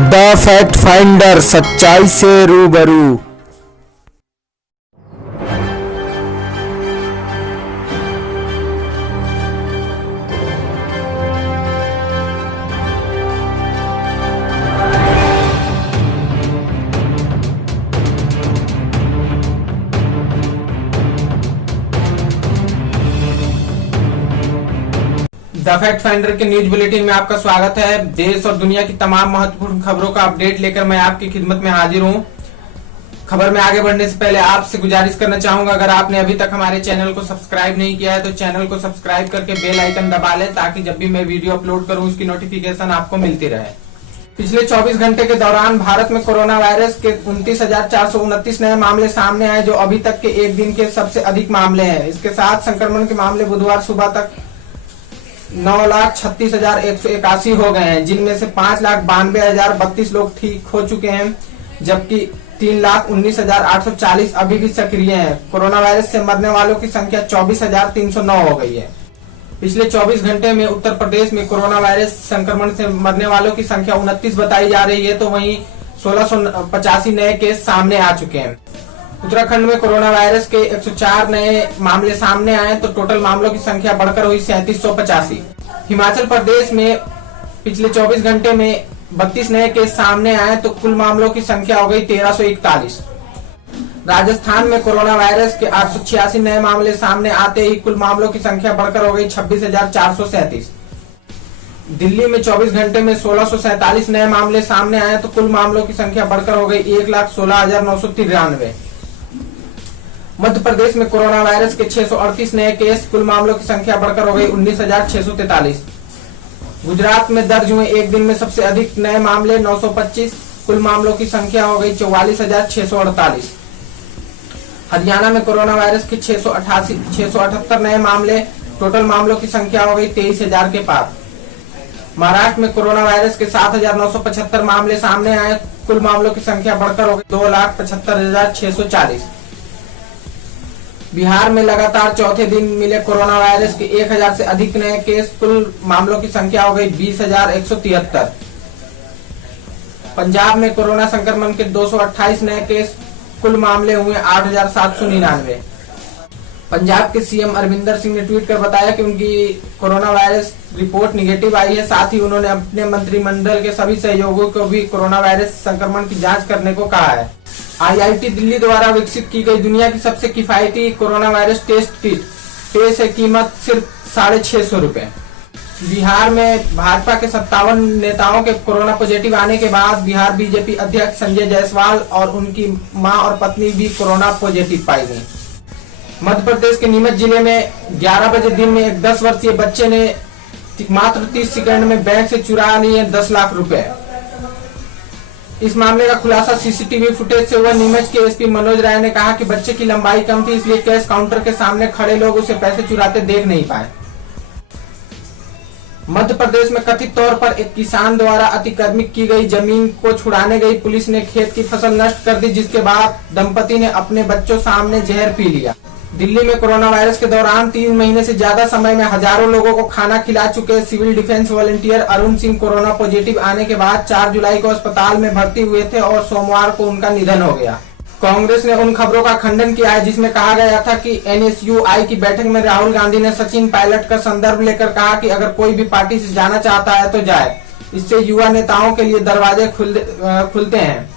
The fact finder, सच्चाई से रूबरू। द फैक्ट फाइंडर के न्यूज बुलेटिन में आपका स्वागत है। देश और दुनिया की तमाम महत्वपूर्ण खबरों का अपडेट लेकर मैं आपकी खिदमत में हाजिर हूं। खबर में आगे बढ़ने से पहले आपसे गुजारिश करना चाहूंगा, अगर आपने अभी तक हमारे चैनल को सब्सक्राइब नहीं किया है तो चैनल को सब्सक्राइब करके बेल आइकन दबा लें, ताकि जब भी मैं वीडियो अपलोड करूं उसकी नोटिफिकेशन आपको मिलती रहे। पिछले 24 घंटे के दौरान भारत में कोरोना वायरस के 29,429 नए मामले सामने आए, जो अभी तक के एक दिन के सबसे अधिक मामले हैं। इसके साथ संक्रमण के मामले बुधवार सुबह तक 9,36,181 हो गए हैं, जिनमें से 5,92,032 लोग ठीक हो चुके हैं, जबकि 3,19,840 अभी भी सक्रिय हैं। कोरोना वायरस से मरने वालों की संख्या 24,309 हो गई है। पिछले 24 घंटे में उत्तर प्रदेश में कोरोना वायरस संक्रमण से मरने वालों की संख्या 29 बताई जा रही है, तो वहीं 1,685 नए केस सामने आ चुके हैं। उत्तराखंड में कोरोना वायरस के 104 नए मामले सामने आए, तो टोटल मामलों की संख्या बढ़कर हुई 3785। हिमाचल प्रदेश में पिछले 24 घंटे में 32 नए केस सामने आए, तो कुल मामलों की संख्या हो गई 1341। राजस्थान में कोरोना वायरस के 886 नए मामले सामने आते ही कुल मामलों की संख्या बढ़कर हो गई 26,437। दिल्ली में 24 घंटे में 1,647 नए मामले सामने आए, तो कुल मामलों की संख्या बढ़कर हो गई 1,16,993। मध्य प्रदेश में कोरोना वायरस के 638 नए केस, कुल मामलों की संख्या बढ़कर हो गई 19,643। गुजरात में दर्ज हुए एक दिन में सबसे अधिक नए मामले 925, कुल मामलों की संख्या हो गई 44,648। हरियाणा में कोरोना वायरस के 678 नए मामले, टोटल मामलों की संख्या हो गई 23,000 के पार। महाराष्ट्र में कोरोना वायरस के 7,975 मामले सामने आए, कुल मामलों की संख्या बढ़कर हो गई 2,75,640। बिहार में लगातार चौथे दिन मिले कोरोना वायरस के 1,000 से अधिक नए केस, कुल मामलों की संख्या हो गई 20,173। पंजाब में कोरोना संक्रमण के 228 नए केस, कुल मामले हुए 8,799। पंजाब के सीएम अरविंदर सिंह ने ट्वीट कर बताया कि उनकी कोरोना वायरस रिपोर्ट निगेटिव आई है। साथ ही उन्होंने अपने मंत्रिमंडल के सभी सहयोगियों को भी कोरोना वायरस संक्रमण की जांच करने को कहा है। आईआईटी दिल्ली द्वारा विकसित की गई दुनिया की सबसे किफायती corona virus test kit test है कीमत सिर्फ 650 रुपए। बिहार में भाजपा के 57 नेताओं के कोरोना पॉजिटिव आने के बाद बिहार बीजेपी अध्यक्ष संजय जायसवाल और उनकी मां और पत्नी भी कोरोना पॉजिटिव पाई गई। मध्य प्रदेश के नीमच जिले में 11 बजे दिन में एक 10 वर्षीय बच्चे ने मात्र 30 सेकंड में बैंक से चुरा लिए 10 लाख रुपए। इस मामले का खुलासा सीसीटीवी फुटेज से हुआ। नीमच के एसपी मनोज राय ने कहा कि बच्चे की लंबाई कम थी, इसलिए कैश काउंटर के सामने खड़े लोग उसे पैसे चुराते देख नहीं पाए। मध्य प्रदेश में कथित तौर पर एक किसान द्वारा अतिक्रमित की गई जमीन को छुड़ाने गई पुलिस ने खेत की फसल नष्ट कर दी, जिसके बाद दंपति ने अपने बच्चों सामने जहर पी लिया। दिल्ली में कोरोना वायरस के दौरान 3 महीने से ज्यादा समय में हजारों लोगों को खाना खिला चुके civil defence volunteer Arun Singh corona positive आने के बाद 4 जुलाई को अस्पताल में भर्ती हुए थे और सोमवार को उनका निधन हो गया। कांग्रेस ने उन खबरों का खंडन किया है जिसमें कहा गया था कि एनएसयूआई की बैठक में राहुल गांधी ने सचिन पायलट का संदर्भ लेकर कहा कि अगर कोई भी पार्टी से जाना चाहता है तो जाए, इससे युवा नेताओं के लिए दरवाजे खुलते हैं।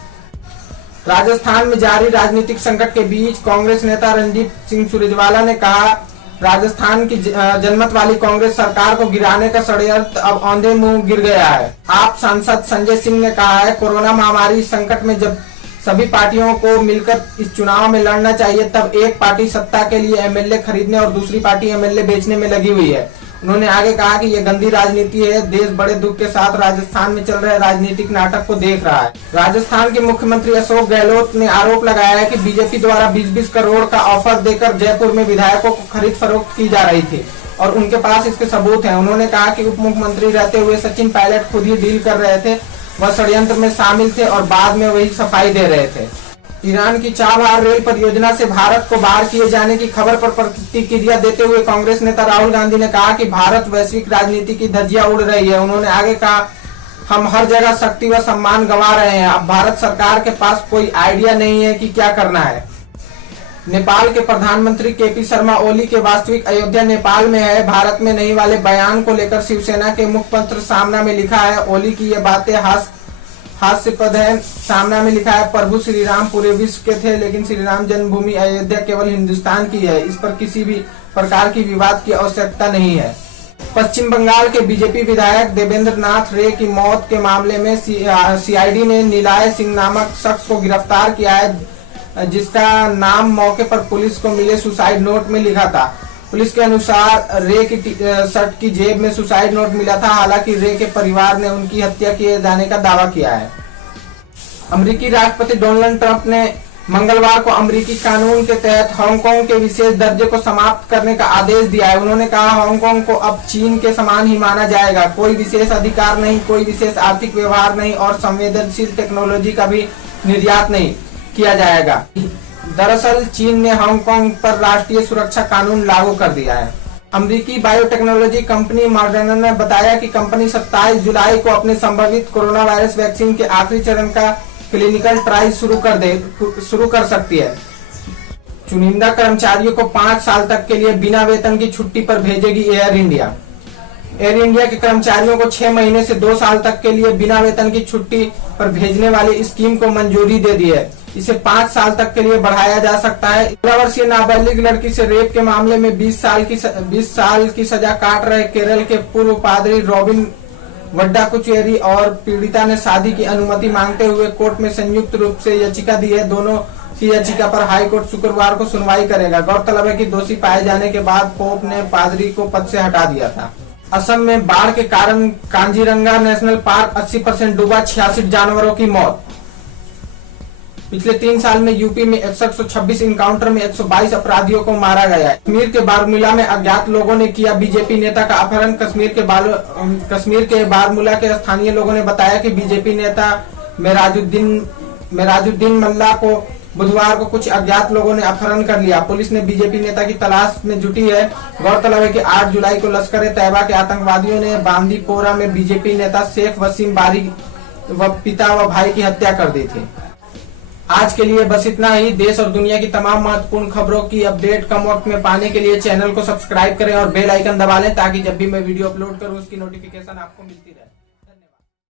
राजस्थान में जारी राजनीतिक संकट के बीच कांग्रेस नेता रणदीप सिंह सुरजेवाला ने कहा, राजस्थान की जनमत वाली कांग्रेस सरकार को गिराने का षड्यंत्र अब औंधे मुंह गिर गया है। आप सांसद संजय सिंह ने कहा है, कोरोना महामारी संकट में जब सभी पार्टियों को मिलकर इस चुनाव में लड़ना चाहिए, तब एक पार्टी सत्ता के लिए एमएलए खरीदने और दूसरी पार्टी एमएलए बेचने में लगी हुई है। उन्होंने आगे कहा कि यह गंदी राजनीति है। देश बड़े दुख के साथ राजस्थान में चल रहे राजनीतिक नाटक को देख रहा है। राजस्थान के मुख्यमंत्री अशोक गहलोत ने आरोप लगाया है कि बीजेपी द्वारा 20-20 करोड़ का ऑफर देकर जयपुर में विधायकों को खरीद फरोख्त की जा रही थी और उनके पास इसके सबूत हैं। उन्होंने कहा कि उप मुख्यमंत्री रहते हुए सचिन पायलट खुद ही डील कर रहे थे, वह षड्यंत्र में शामिल थे और बाद में वही सफाई दे रहे थे। ईरान की चाबहार रेल परियोजना से भारत को बाहर किए जाने की खबर पर प्रतिक्रिया देते हुए कांग्रेस नेता राहुल गांधी ने कहा कि भारत वैश्विक राजनीति की धज्जियां उड़ रही है। उन्होंने आगे कहा, हम हर जगह शक्ति व सम्मान गंवा रहे हैं। अब भारत सरकार के पास कोई आइडिया नहीं है कि क्या करना है। नेपाल के प्रधानमंत्री केपी शर्मा ओली के वास्तविक अयोध्या नेपाल में है, भारत में नहीं वाले बयान को लेकर शिवसेना के मुखपत्र सामना में लिखा है। ओली की ये बातें हास्यास्पद है। सामना में लिखा है, प्रभु श्री राम पूरे विश्व के थे, लेकिन श्री राम जन्मभूमि अयोध्या केवल हिंदुस्तान की है। इस पर किसी भी प्रकार की विवाद की आवश्यकता नहीं है। पश्चिम बंगाल के बीजेपी विधायक देवेंद्र नाथ रे की मौत के मामले में सीआईडी ने निलाय सिंह नामक शख्स को गिरफ्तार किया है, जिसका नाम मौके पर पुलिस को मिले सुसाइड नोट में लिखा था। पुलिस के अनुसार रे की शर्ट की जेब में सुसाइड नोट मिला था। हालांकि रे के परिवार ने उनकी हत्या किए जाने का दावा किया है। अमेरिकी राष्ट्रपति डोनाल्ड ट्रंप ने मंगलवार को अमेरिकी कानून के तहत हांगकांग के विशेष दर्जे को समाप्त करने का आदेश दिया है। उन्होंने कहा, हांगकांग को अब चीन के समान ही माना जाएगा। कोई विशेष अधिकार नहीं, कोई विशेष आर्थिक व्यवहार नहीं और संवेदनशील टेक्नोलॉजी का भी निर्यात नहीं किया जाएगा। दरअसल चीन ने हांगकांग पर राष्ट्रीय सुरक्षा कानून लागू कर दिया है। अमेरिकी बायोटेक्नोलॉजी कंपनी मॉडर्ना ने बताया कि कंपनी 27 जुलाई को अपने संभावित कोरोना वायरस वैक्सीन के आखिरी चरण का क्लिनिकल ट्रायल शुरू कर सकती है। चुनिंदा कर्मचारियों को 5 साल तक के लिए बिना वेतन की छुट्टी पर भेजेगी एयर इंडिया। एयर इंडिया के कर्मचारियों को 6 महीने से 2 साल तक के लिए बिना वेतन की छुट्टी पर भेजने वाली स्कीम को मंजूरी दे दी है। इसे 5 साल तक के लिए बढ़ाया जा सकता है। 16 वर्षीय नाबालिग लड़की से रेप के मामले में 20 साल की सजा काट रहे केरल के पूर्व पादरी रॉबिन वड्डाकुचेरी और पीड़िता ने शादी की अनुमति मांगते हुए कोर्ट में संयुक्त रूप से याचिका दी है। दोनों की याचिका पर हाईकोर्ट शुक्रवार को सुनवाई करेगा। गौरतलब है कि दोषी पाए जाने के बाद पोप ने पादरी को पद से हटा दिया था। असम में बाढ़ के कारण कांजीरंगा नेशनल पार्क 80% डूबा, 66 जानवरों की मौत। पिछले 3 साल में यूपी में 6126 इनकाउंटर में 122 अपराधियों को मारा गया है। कश्मीर के बारामूला में अज्ञात लोगों ने किया बीजेपी नेता का अपहरण। कश्मीर के बारामूला के स्थानीय लोगों ने बताया कि बीजेपी नेता मेराजुद्दीन मल्ला को बुधवार को कुछ अज्ञात लोगों ने अपहरण कर लिया। पुलिस ने बीजेपी नेता की तलाश में जुटी है। गौरतलब है कि 8 जुलाई को लश्कर-ए-तैयबा के आतंकवादियों ने बांदीपोरा में बीजेपी नेता शेख वसीम बारी व पिता व भाई की हत्या कर दी थी। आज के लिए बस इतना ही। देश और दुनिया की तमाम महत्वपूर्ण खबरों की अपडेट कम वक्त में पाने के लिए चैनल को सब्सक्राइब करें और बेल आइकन दबा लें, ताकि जब भी मैं वीडियो अपलोड करूं उसकी नोटिफिकेशन आपको मिलती रहे।